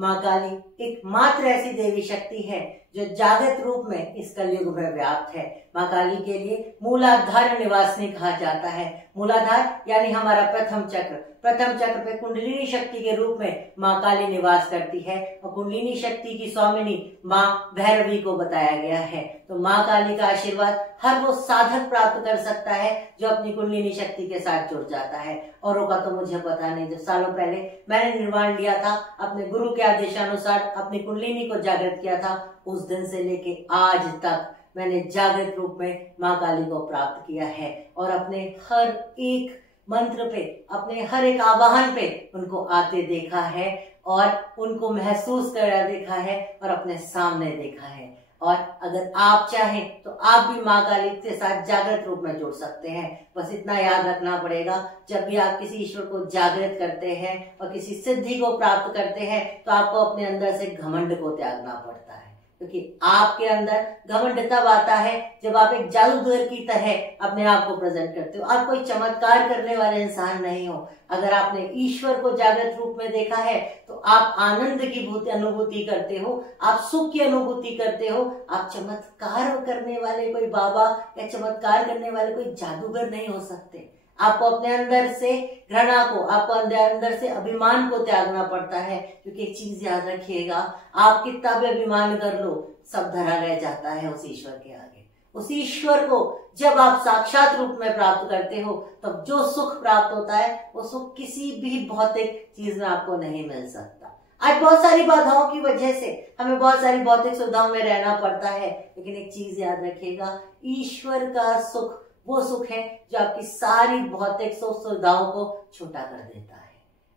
माँ काली एकमात्र ऐसी देवी शक्ति है जो जागृत रूप में इस कलयुग में व्याप्त है। माँ काली के लिए मूलाधार निवासिनी कहा जाता है। मूलाधार यानी हमारा प्रथम चक्र पे कुंडलिनी शक्ति के रूप में माँ काली निवास करती है और कुंडलिनी शक्ति की स्वामिनी माँ भैरवी को बताया गया है। तो माँ काली का आशीर्वाद हर वो साधक प्राप्त कर सकता है जो अपनी कुंडलिनी शक्ति के साथ जुड़ जाता है। औरों का तो मुझे पता नहीं, जब सालों पहले मैंने निर्वाण लिया था, अपने गुरु के आदेशानुसार अपनी कुंडलिनी को जागृत किया था, उस दिन से लेके आज तक मैंने जागृत रूप में माँ काली को प्राप्त किया है और अपने हर एक मंत्र पे, अपने हर एक आवाहन पे उनको आते देखा है और उनको महसूस करा देखा है और अपने सामने देखा है। और अगर आप चाहें तो आप भी माँ काली के साथ जागृत रूप में जुड़ सकते हैं। बस इतना याद रखना पड़ेगा, जब भी आप किसी ईश्वर को जागृत करते हैं और किसी सिद्धि को प्राप्त करते हैं तो आपको अपने अंदर से घमंड को त्यागना पड़ता है, क्योंकि आपके अंदर घमंड तब आता है जब आप एक जादूगर की तरह अपने आप को प्रेजेंट करते हो। आप कोई चमत्कार करने वाले इंसान नहीं हो। अगर आपने ईश्वर को जागृत रूप में देखा है तो आप आनंद की अनुभूति करते हो, आप सुख की अनुभूति करते हो। आप चमत्कार करने वाले कोई बाबा या चमत्कार करने वाले कोई जादूगर नहीं हो सकते। आपको अपने अंदर से घृणा को, आपको अंदर से अभिमान को त्यागना पड़ता है, क्योंकि एक चीज याद रखिएगा, आप कितना भी अभिमान कर लो, सब धरा रह जाता है उस ईश्वर के आगे। उस ईश्वर को जब आप साक्षात रूप में प्राप्त करते हो तब जो सुख प्राप्त होता है वो सुख किसी भी भौतिक चीज में आपको नहीं मिल सकता। आज बहुत सारी बाधाओं की वजह से हमें बहुत सारी भौतिक सुविधाओं में रहना पड़ता है, लेकिन एक चीज याद रखिएगा, ईश्वर का सुख वो सुख है जो आपकी सारी भौतिक सुख सुविधाओं को छोटा कर देता है।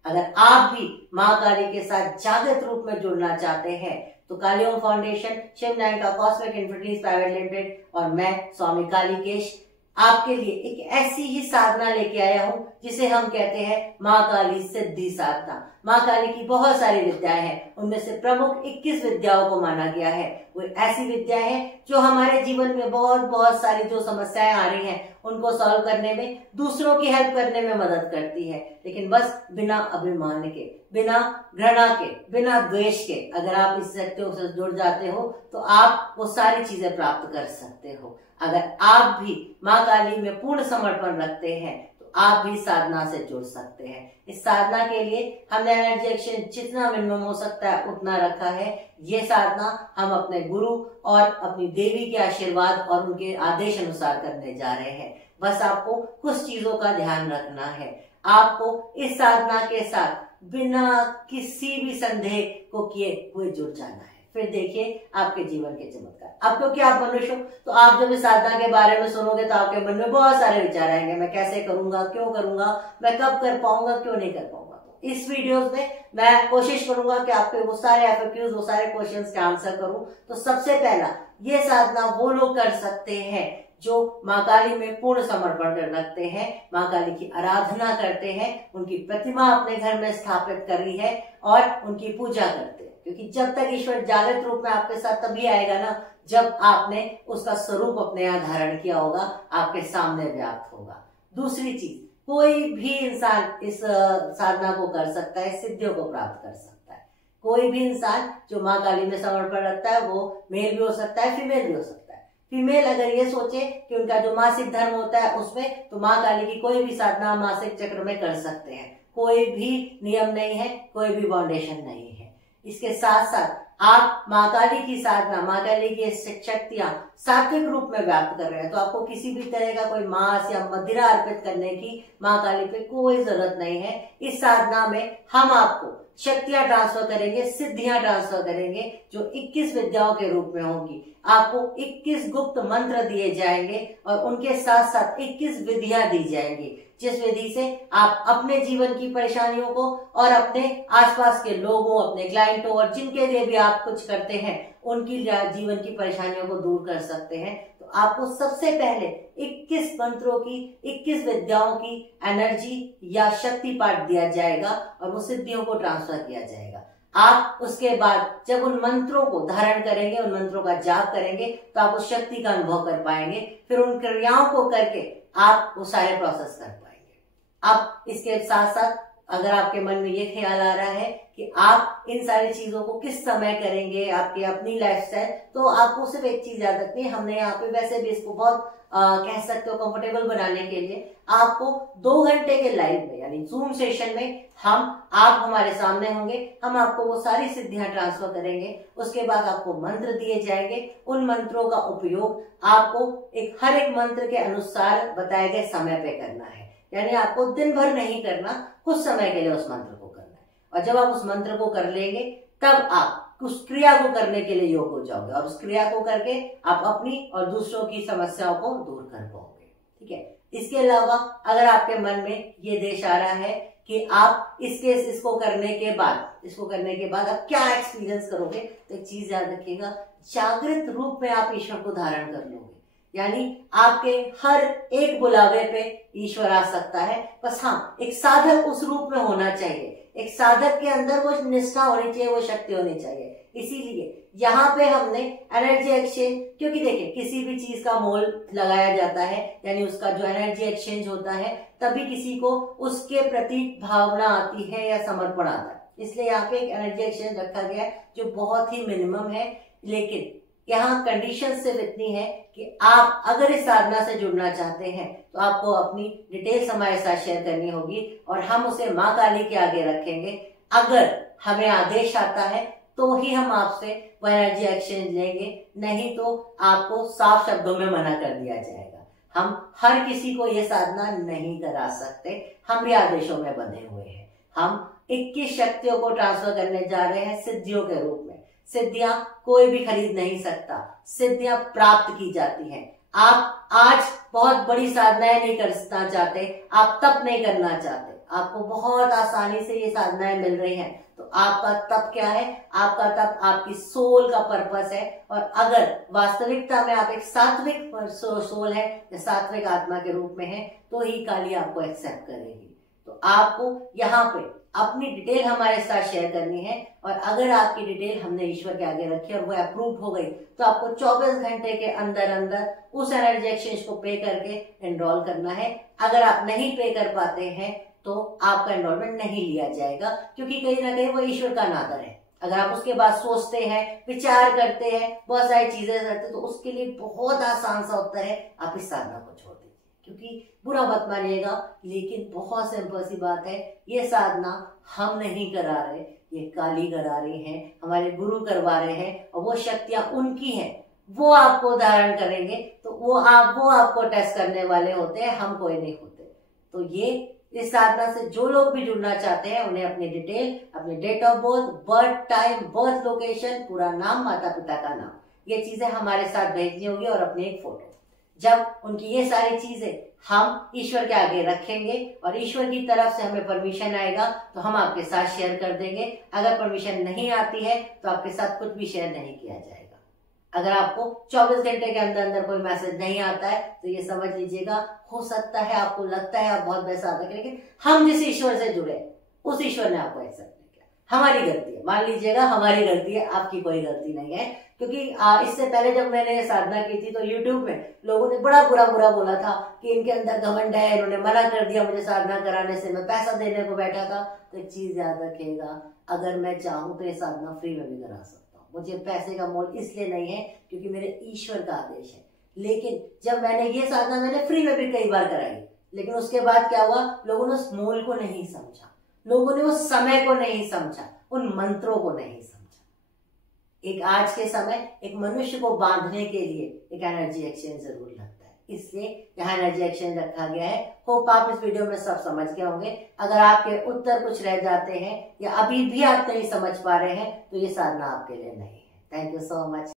अगर आप भी माँ काली के साथ जागृत रूप में जुड़ना चाहते हैं तो काली ओम फाउंडेशन, शिव नारायण का कॉस्मिक इन्फिनिटीज प्राइवेट लिमिटेड और मैं स्वामी कालीकेश आपके लिए एक ऐसी ही साधना लेके आया हूँ जिसे हम कहते हैं माँ काली सिद्धि साधना। माँ काली की बहुत सारी विद्याएं हैं, उनमें से प्रमुख 21 विद्याओं को माना गया है। वो ऐसी विद्याएं हैं जो हमारे जीवन में बहुत सारी जो समस्याएं आ रही हैं उनको सॉल्व करने में, दूसरों की हेल्प करने में मदद करती है। लेकिन बस बिना अभिमान के, बिना घृणा के, बिना द्वेष के अगर आप इस शक्तियों से जुड़ जाते हो तो आप वो सारी चीजें प्राप्त कर सकते हो। अगर आप भी माँ काली में पूर्ण समर्पण रखते हैं तो आप भी साधना से जुड़ सकते हैं। इस साधना के लिए हमने एनर्जी एक्सचेंज जितना मिनिमम हो सकता है उतना रखा है। ये साधना हम अपने गुरु और अपनी देवी के आशीर्वाद और उनके आदेश अनुसार करने जा रहे हैं। बस आपको कुछ चीजों का ध्यान रखना है। आपको इस साधना के साथ बिना किसी भी संदेह को किए हुए जुड़ जाना है, फिर देखिए आपके जीवन के चमत्कार। अब क्योंकि आप मनुष्य हो तो आप जब इस साधना के बारे में सुनोगे तो आपके मन में बहुत सारे विचार आएंगे, मैं कैसे करूंगा, क्यों करूंगा, मैं कब कर पाऊंगा, क्यों नहीं कर पाऊंगा। तो इस वीडियोस में मैं कोशिश करूंगा कि आपके वो सारे FAQs, वो सारे क्वेश्चंस के आंसर करूं। तो सबसे पहला, ये साधना वो लोग कर सकते हैं जो माँ काली में पूर्ण समर्पण कर रखते हैं, माँ काली की आराधना करते हैं, उनकी प्रतिमा अपने घर में स्थापित करी है और उनकी पूजा करते हैं। क्योंकि जब तक ईश्वर जागृत रूप में आपके साथ तभी आएगा ना जब आपने उसका स्वरूप अपने यहाँ धारण किया होगा, आपके सामने व्याप्त होगा। दूसरी चीज, कोई भी इंसान इस साधना को कर सकता है, सिद्धियों को प्राप्त कर सकता है। कोई भी इंसान जो माँ काली में समर्पण रखता है वो मेल भी हो सकता है, फीमेल भी हो सकता है। फीमेल अगर ये सोचे कि उनका जो मासिक धर्म होता है उसमें, तो माँ काली की कोई भी साधना मासिक चक्र में कर सकते हैं। कोई भी नियम नहीं है, कोई भी बाउंडेशन नहीं है। इसके साथ साथ आप माँ काली की साधना, माँ काली की शक्तियां सात्विक रूप में व्याप्त कर रहे हैं तो आपको किसी भी तरह का कोई मांस या मदिरा अर्पित करने की माँ काली पे कोई जरूरत नहीं है। इस साधना में हम आपको शक्तियां ट्रांसफर करेंगे, सिद्धियां ट्रांसफर करेंगे जो 21 विद्याओं के रूप में होंगी। आपको 21 गुप्त मंत्र दिए जाएंगे और उनके साथ साथ 21 विधियां दी जाएंगी, जिस विधि से आप अपने जीवन की परेशानियों को और अपने आसपास के लोगों, अपने क्लाइंटों और जिनके लिए भी आप कुछ करते हैं उनकी जीवन की परेशानियों को दूर कर सकते हैं। तो आपको सबसे पहले 21 मंत्रों की, 21 विद्याओं की एनर्जी या शक्ति पाठ दिया जाएगा और वो सिद्धियों को ट्रांसफर किया जाएगा। आप उसके बाद जब उन मंत्रों को धारण करेंगे, उन मंत्रों का जाप करेंगे तो आप उस शक्ति का अनुभव कर पाएंगे। फिर उन क्रियाओं को करके आप वो सारे प्रोसेस कर पाएंगे। अब इसके साथ साथ अगर आपके मन में ये ख्याल आ रहा है कि आप इन सारी चीजों को किस समय करेंगे, आपकी अपनी लाइफस्टाइल, तो आपको सिर्फ एक चीज याद रखनी है। हमने यहाँ पे वैसे भी इसको बहुत कह सकते हो कंफर्टेबल बनाने के लिए आपको 2 घंटे के लाइव में यानी जूम सेशन में आप हमारे सामने होंगे, हम आपको वो सारी सिद्धियां ट्रांसफर करेंगे। उसके बाद आपको मंत्र दिए जाएंगे, उन मंत्रों का उपयोग आपको हर एक मंत्र के अनुसार बताए गए समय पे करना है। यानी आपको दिन भर नहीं करना, कुछ समय के लिए उस मंत्र को करना है, और जब आप उस मंत्र को कर लेंगे तब आप उस क्रिया को करने के लिए योग हो जाओगे, और उस क्रिया को करके आप अपनी और दूसरों की समस्याओं को दूर कर पाओगे। ठीक है। इसके अलावा अगर आपके मन में ये देश आ रहा है कि आप इसको करने के बाद आप क्या एक्सपीरियंस करोगे, तो एक चीज याद रखिएगा, जागृत रूप में आप ईश्वर को धारण कर लोगे। यानी आपके हर एक बुलावे पे ईश्वर आ सकता है, बस हाँ एक साधक उस रूप में होना चाहिए, एक साधक के अंदर वो निष्ठा होनी चाहिए, वो शक्ति होनी चाहिए। इसीलिए यहाँ पे हमने एनर्जी एक्सचेंज, क्योंकि देखिए किसी भी चीज का मोल लगाया जाता है यानी उसका जो एनर्जी एक्सचेंज होता है तभी किसी को उसके प्रति भावना आती है या समर्पण आता है। इसलिए यहाँ पे एक एनर्जी एक्सचेंज रखा गया है जो बहुत ही मिनिमम है, लेकिन यहाँ कंडीशन सिर्फ इतनी है कि आप अगर इस साधना से जुड़ना चाहते हैं तो आपको अपनी डिटेल्स हमारे साथ शेयर करनी होगी और हम उसे माँ काली के आगे रखेंगे। अगर हमें आदेश आता है तो ही हम आपसे वो एनर्जी एक्सचेंज लेंगे, नहीं तो आपको साफ शब्दों में मना कर दिया जाएगा। हम हर किसी को ये साधना नहीं करा सकते, हम भी आदेशों में बंधे हुए हैं। हम 21 शक्तियों को ट्रांसफर करने जा रहे हैं सिद्धियों के रूप में। सिद्धियां कोई भी खरीद नहीं सकता, सिद्धियां प्राप्त की जाती हैं। आप आज बहुत बड़ी साधनाएं नहीं करना चाहते, आप तप नहीं करना चाहते, आपको बहुत आसानी से ये साधनाएं मिल रही हैं, तो आपका तप क्या है? आपका तप आपकी सोल का पर्पस है। और अगर वास्तविकता में आप एक सात्विक सोल है या सात्विक आत्मा के रूप में है तो ही काली आपको एक्सेप्ट करेगी। तो आपको यहाँ पे अपनी डिटेल हमारे साथ शेयर करनी है, और अगर आपकी डिटेल हमने ईश्वर के आगे रखी और वो अप्रूव हो गई तो आपको 24 घंटे के अंदर अंदर उस एनर्जी एक्सचेंज को पे करके एनरोल करना है। अगर आप नहीं पे कर पाते हैं तो आपका एनरोलमेंट नहीं लिया जाएगा, क्योंकि कहीं ना कहीं वो ईश्वर का नादर है। अगर आप उसके बाद सोचते हैं, विचार करते हैं, बहुत सारी चीजें करते हैं, तो उसके लिए बहुत आसान सा उत्तर है आप इस साधना को छोड़ दीजिए। क्योंकि बुरा मत मानिएगा, लेकिन बहुत सिंपल सी बात है, ये साधना हम नहीं करा रहे, ये काली करा रही है, हमारे गुरु करवा रहे हैं, और वो शक्तियां उनकी हैं, वो आपको धारण करेंगे। तो वो आपको टेस्ट करने वाले होते हैं, हम कोई नहीं होते। तो ये इस साधना से जो लोग भी जुड़ना चाहते हैं उन्हें अपनी डिटेल, अपनी date of birth, birth time, birth location, पूरा नाम, माता पिता का नाम, ये चीजें हमारे साथ भेजनी होगी, और अपनी एक फोटो। जब उनकी ये सारी चीजें हम ईश्वर के आगे रखेंगे और ईश्वर की तरफ से हमें परमिशन आएगा तो हम आपके साथ शेयर कर देंगे। अगर परमिशन नहीं आती है तो आपके साथ कुछ भी शेयर नहीं किया जाएगा। अगर आपको 24 घंटे के अंदर अंदर कोई मैसेज नहीं आता है तो ये समझ लीजिएगा, हो सकता है आपको लगता है आप बहुत पैसा आता है, लेकिन हम जिस ईश्वर से जुड़े उस ईश्वर ने आपको एक्सेप्ट नहीं किया। हमारी गलती है, मान लीजिएगा हमारी गलती है, आपकी कोई गलती नहीं है। क्योंकि इससे पहले जब मैंने ये साधना की थी तो YouTube में लोगों ने बड़ा बुरा बोला था कि इनके अंदर घमंड है, इन्होंने मना कर दिया मुझे साधना कराने से, मैं पैसा देने को बैठा था। तो एक चीज याद रखिएगा, अगर मैं चाहूं तो ये साधना फ्री में भी करा सकता हूँ। मुझे पैसे का मोल इसलिए नहीं है क्योंकि मेरे ईश्वर का आदेश है। लेकिन जब मैंने ये साधना मैंने फ्री में भी कई बार कराई, लेकिन उसके बाद क्या हुआ, लोगों ने उस मोल को नहीं समझा, लोगों ने उस समय को नहीं समझा, उन मंत्रों को नहीं समझा। एक आज के समय एक मनुष्य को बांधने के लिए एक एनर्जी एक्सचेंज जरूर लगता है, इसलिए यहाँ एनर्जी एक्सचेंज रखा गया है। होप आप इस वीडियो में सब समझ गए होंगे। अगर आपके उत्तर कुछ रह जाते हैं या अभी भी आप नहीं समझ पा रहे हैं तो ये साधना आपके लिए नहीं है। Thank you so much.